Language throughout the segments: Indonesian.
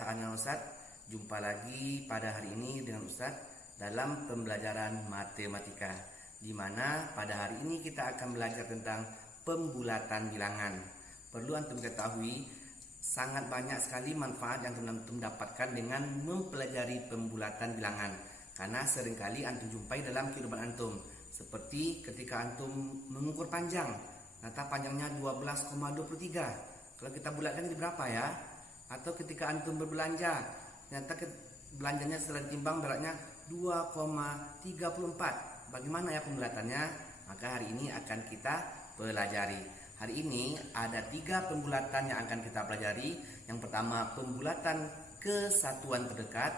saya Ana Ustadz. Jumpa lagi pada hari ini dengan Ustadz dalam pembelajaran matematika, di mana pada hari ini kita akan belajar tentang pembulatan bilangan. Perlu antum ketahui sangat banyak sekali manfaat yang antum dapatkan dengan mempelajari pembulatan bilangan, karena seringkali antum jumpai dalam kehidupan antum, seperti ketika antum mengukur panjang, ternyata panjangnya 12,23. Kalau kita bulatkan jadi berapa ya? Atau ketika antum berbelanja, ternyata belanjanya setelah ditimbang beratnya 2,34. Bagaimana ya pembulatannya? Maka hari ini akan kita pelajari. Hari ini ada 3 pembulatan yang akan kita pelajari. Yang pertama, pembulatan kesatuan terdekat,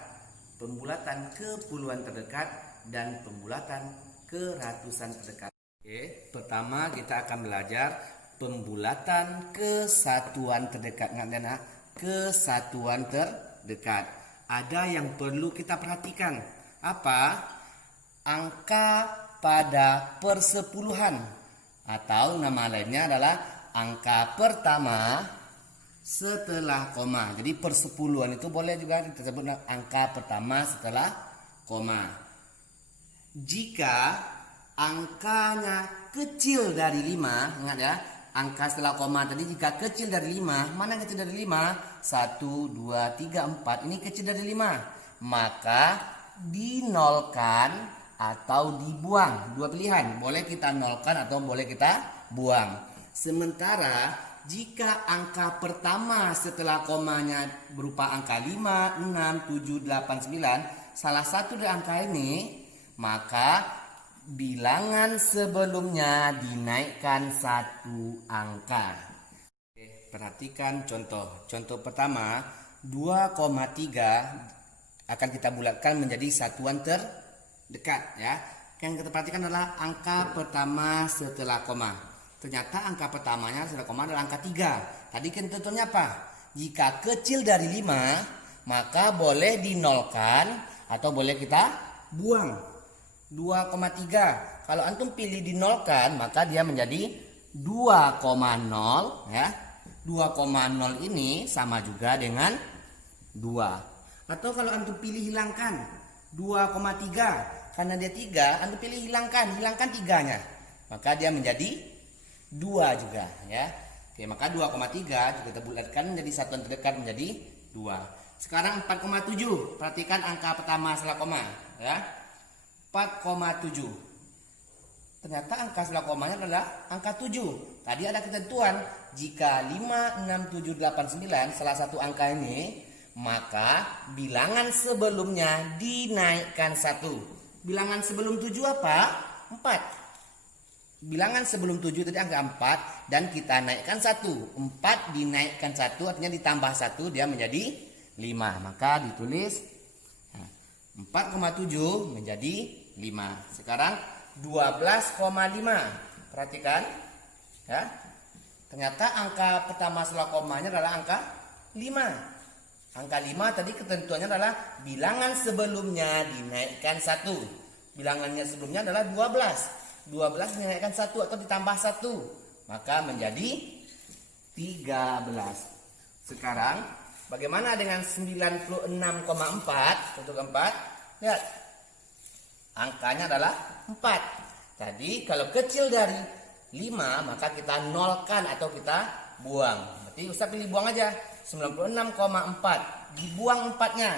pembulatan kepuluhan terdekat, dan pembulatan keratusan terdekat. Oke, pertama kita akan belajar pembulatan kesatuan terdekat. Ingat, kesatuan terdekat. Ada yang perlu kita perhatikan. Apa? Angka pada persepuluhan, atau nama lainnya adalah angka pertama setelah koma. Jadi persepuluhan itu boleh juga kita sebut angka pertama setelah koma. Jika angkanya kecil dari 5, ingat ya, angka setelah koma tadi jika kecil dari 5, mana kecil dari 5? 1, 2, 3, 4. Ini kecil dari 5. Maka dinolkan atau dibuang. Dua pilihan. Boleh kita nolkan atau boleh kita buang. Sementara jika angka pertama setelah komanya berupa angka 5, 6, 7, 8, 9, salah satu dari angka ini, maka bilangan sebelumnya dinaikkan 1 angka. Perhatikan contoh. Contoh pertama, 2,3 akan kita bulatkan menjadi satuan terdekat ya. Yang kita perhatikan adalah angka pertama setelah koma. Ternyata angka pertamanya setelah koma adalah angka 3. Tadi kan tentunya apa? Jika kecil dari 5, maka boleh dinolkan atau boleh kita buang. 2,3. Kalau antum pilih dinolkan, maka dia menjadi 2,0 ya. 2,0 ini sama juga dengan 2. Atau kalau antum pilih hilangkan 2,3, karena dia 3, antum pilih hilangkan 3-nya, maka dia menjadi 2 juga ya. Oke, maka 2,3 kita bulatkan menjadi satuan terdekat menjadi 2. Sekarang 4,7. Perhatikan angka pertama setelah koma ya. 4,7. Ternyata angka setelah komanya adalah angka 7. Tadi ada ketentuan, jika 5, 6, 7, 8, 9 salah satu angka ini, maka bilangan sebelumnya dinaikkan 1. Bilangan sebelum 7 apa? 4. Bilangan sebelum 7 tadi angka 4 dan kita naikkan 1. 4 dinaikkan 1 artinya ditambah 1, dia menjadi 5. Maka ditulis 4,7 menjadi 5. Sekarang 12,5. Perhatikan ya. Ternyata angka pertama setelah komanya adalah angka 5. Angka 5 tadi ketentuannya adalah bilangan sebelumnya dinaikkan 1. Bilangannya sebelumnya adalah 12. 12 dinaikkan 1 atau ditambah 1, maka menjadi 13. Sekarang bagaimana dengan 96,4? Contoh keempat. Lihat. Angkanya adalah 4. Tadi kalau kecil dari 5, maka kita nolkan atau kita buang. Berarti Ustaz pilih buang aja. 96,4. Dibuang 4-nya.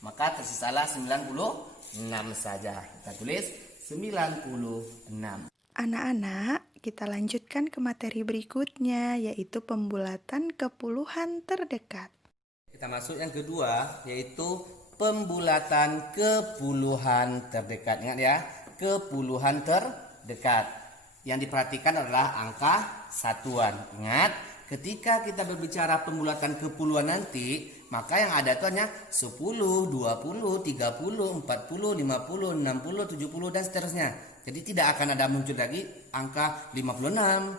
Maka tersisalah 96 saja. Kita tulis 96. Anak-anak, kita lanjutkan ke materi berikutnya, yaitu pembulatan kepuluhan terdekat. Kita masuk yang kedua, yaitu pembulatan kepuluhan terdekat. Ingat ya, kepuluhan terdekat. Yang diperhatikan adalah angka satuan. Ingat, ketika kita berbicara pembulatan kepuluhan nanti, maka yang ada itu hanya 10, 20, 30, 40, 50, 60, 70 dan seterusnya. Jadi tidak akan ada muncul lagi angka 56,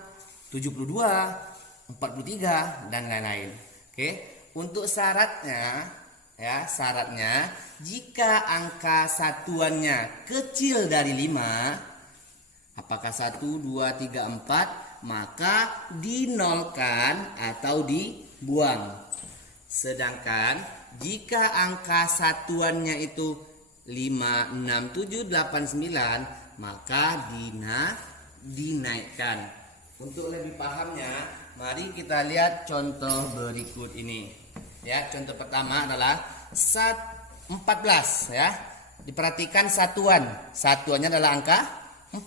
72, 43 dan lain-lain. Oke, untuk syaratnya ya, syaratnya jika angka satuannya kecil dari 5, apakah 1, 2, 3, 4, maka dinolkan atau dibuang. Sedangkan jika angka satuannya itu 5, 6, 7, 8, 9, maka dinaikkan. Untuk lebih pahamnya, mari kita lihat contoh berikut ini. Ya, contoh pertama adalah 14 ya. Diperhatikan satuan. Satuannya adalah angka 4.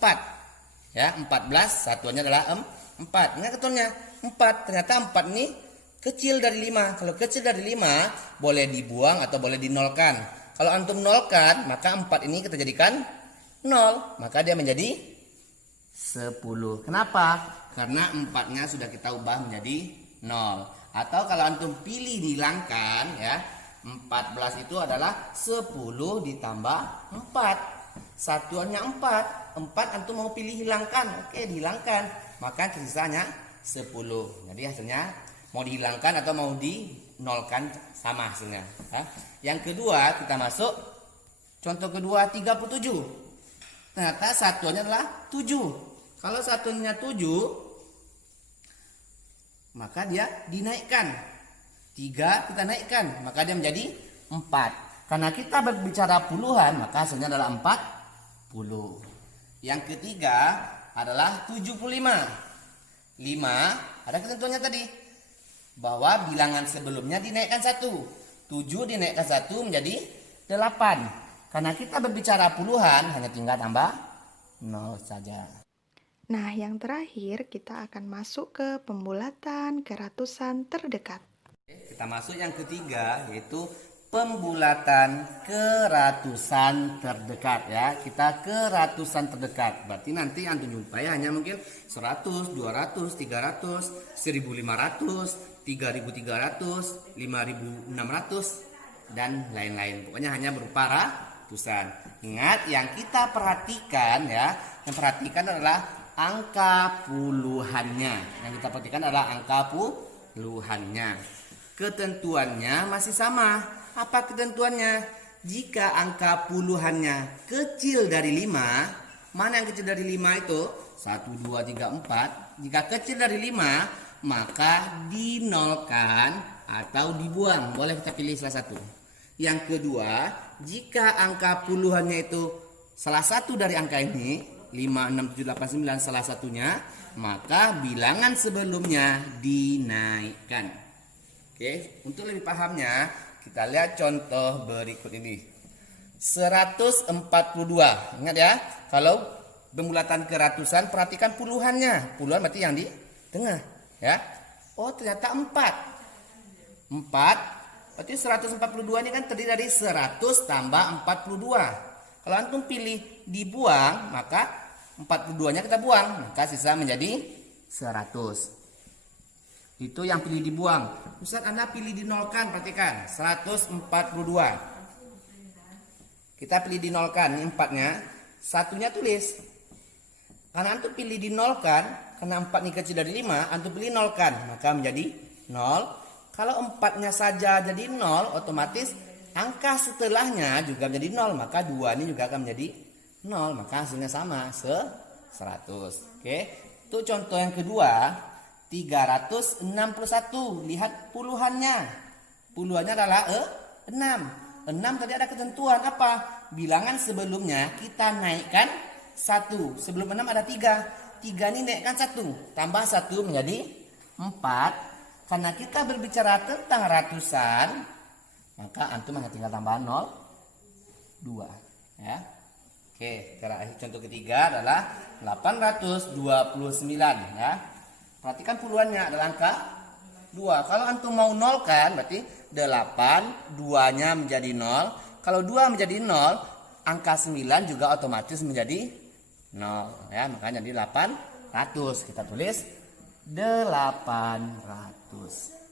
Ya, 14 satuannya adalah 4. Ingat betulnya 4. Ternyata 4 ini kecil dari 5. Kalau kecil dari 5 boleh dibuang atau boleh dinolkan. Kalau antum nolkan, maka 4 ini kita jadikan 0. Maka dia menjadi 10. Kenapa? Karena 4-nya sudah kita ubah menjadi 0. Atau kalau antum pilih dihilangkan ya, 14 itu adalah 10 ditambah 4. Satuannya 4. 4 antum mau pilih hilangkan. Oke, dihilangkan. Maka sisanya 10. Jadi hasilnya mau dihilangkan atau mau dinolkan sama hasilnya. Ya. Yang kedua kita masuk contoh kedua 37. Ternyata satuannya adalah 7. Kalau satuannya 7, maka dia dinaikkan. 3 kita naikkan, maka dia menjadi 4. Karena kita berbicara puluhan, maka hasilnya adalah 40. Yang ketiga adalah 75. 5 ada ketentuannya tadi, bahwa bilangan sebelumnya dinaikkan 1. 7 dinaikkan 1 menjadi 8. Karena kita berbicara puluhan, hanya tinggal tambah 0 saja. Nah, yang terakhir kita akan masuk ke pembulatan keratusan terdekat. Kita masuk yang ketiga, yaitu pembulatan keratusan terdekat ya. Kita keratusan terdekat. Berarti nanti antum jumpai hanya mungkin 100, 200, 300, 1500, 3300, 5600 dan lain-lain. Pokoknya hanya berupa ratusan. Ingat, yang kita perhatikan ya, yang perhatikan adalah angka puluhannya. Yang kita perhatikan adalah angka puluhannya. Ketentuannya masih sama. Apa ketentuannya? Jika angka puluhannya kecil dari 5, mana yang kecil dari 5 itu? 1, 2, 3, 4. Jika kecil dari 5, maka dinolkan atau dibuang. Boleh kita pilih salah satu. Yang kedua, jika angka puluhannya itu salah satu dari angka ini, 5, 6, 7, 8, 9 salah satunya, maka bilangan sebelumnya dinaikkan. Oke, untuk lebih pahamnya kita lihat contoh berikut ini. 142. Ingat ya, kalau pembulatan keratusan perhatikan puluhannya. Puluhan berarti yang di tengah ya. Oh, ternyata 4. 4 berarti 142 ini kan terdiri dari 100 tambah 42. Kalau antum pilih dibuang, maka 42-nya kita buang, maka sisa menjadi 100. Itu yang pilih dibuang. Ustaz, Anda pilih dinolkan, perhatikan 142. Kita pilih dinolkan, ini 4-nya. Satunya tulis. Karena antum pilih dinolkan, karena 4 ini kecil dari 5, antum pilih nolkan, maka menjadi 0. Kalau 4-nya saja jadi 0, otomatis angka setelahnya juga menjadi 0, maka 2 ini juga akan menjadi 0, maka hasilnya sama 100. Oke. Itu contoh yang kedua, 361. Lihat puluhannya. Puluhannya adalah 6. 6 tadi ada ketentuan apa? Bilangan sebelumnya kita naikkan 1. Sebelum 6 ada 3. 3 ini naikkan 1, tambah 1 menjadi 4. Karena kita berbicara tentang ratusan, maka antum hanya tinggal tambah 0, 2 ya. Oke, terakhir contoh ketiga adalah 829 ya. Perhatikan puluhannya adalah angka 2. Kalau antum mau nolkan berarti 8, 2-nya menjadi 0. Kalau 2 menjadi 0, angka 9 juga otomatis menjadi 0 ya. Makanya jadi 800. Kita tulis 800.